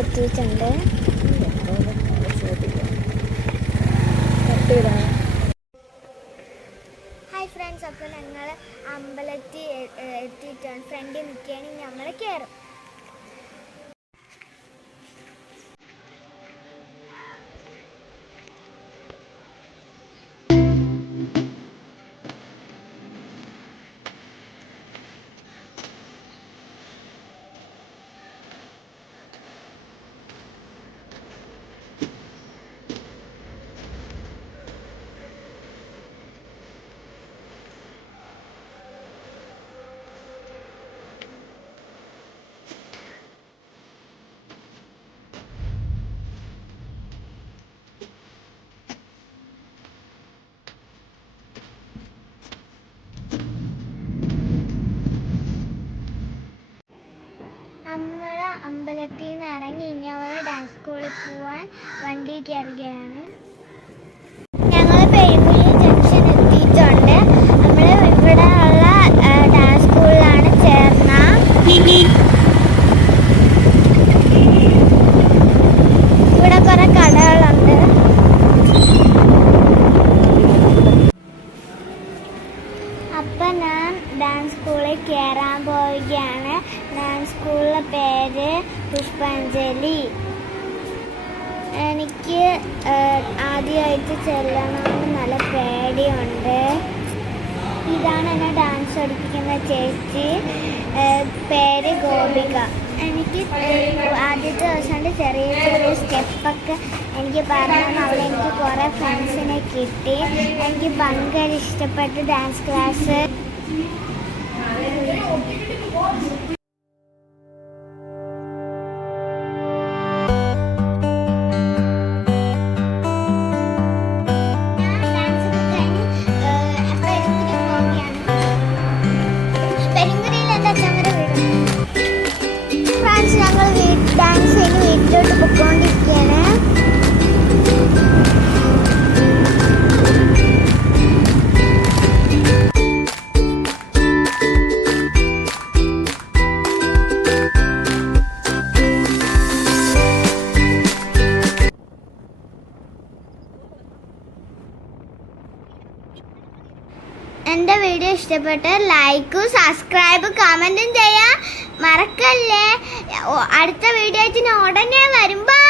എത്തിയിട്ടുണ്ട്. Hi friends, അപ്പോൾ ഞങ്ങൾ അമ്പലത്തിൽ എത്തിയിട്ടാണ്. ഫ്രണ്ടിൽ നിൽക്കുകയാണെങ്കിൽ ഞങ്ങൾ കയറും. നമ്മൾ അമ്പലത്തിൽ നിന്ന് ഇറങ്ങി ഇനി അവൾ ഡാൻസ് സ്കൂളിൽ പോവാൻ വണ്ടി കയറുകയാണ്. ഞങ്ങൾ പെരുമ്പുലി ജംഗ്ഷൻ എത്തിയിട്ടുണ്ട്. നമ്മൾ ഇവിടെ ഉള്ള ഡാൻസ് സ്കൂളിലാണ് ചേർന്ന. ഇവിടെ കുറെ കടകളുണ്ട്. അപ്പം ഞാൻ ഡാൻസ് സ്കൂളിൽ കയറാൻ പോവുകയാണ്. ഡാൻസ് സ്കൂളിലെ പേര് പുഷ്പാഞ്ജലി. എനിക്ക് ആദ്യമായിട്ട് ചെല്ലണമെന്ന് നല്ല പേടിയുണ്ട്. ഇതാണ് എന്നെ ഡാൻസ് പഠിപ്പിക്കുന്ന ചേച്ചി, പേര് ഗോപിക. എനിക്ക് ആദ്യത്തെ ദിവസം ചെറിയ ചെറിയ സ്റ്റെപ്പൊക്കെ എനിക്ക് പറഞ്ഞു. അവിടെ എനിക്ക് കുറേ ഫ്രണ്ട്സിനെ കിട്ടി. എനിക്ക് ഭയങ്കര ഇഷ്ടപ്പെട്ടു ഡാൻസ് ക്ലാസ്. ഞങ്ങൾ ഡാൻസ് ചെയ്ത് വീട്ടിലോട്ട് പോയിക്കൊണ്ടിരിക്കുകയാണ്. എൻ്റെ വീഡിയോ ഇഷ്ടപ്പെട്ട് ലൈക്കും സബ്സ്ക്രൈബും കമൻറ്റും ചെയ്യാൻ മറക്കല്ലേ. അടുത്ത വീഡിയോ ആയിട്ട് ഉടനെ വരും. ബൈ.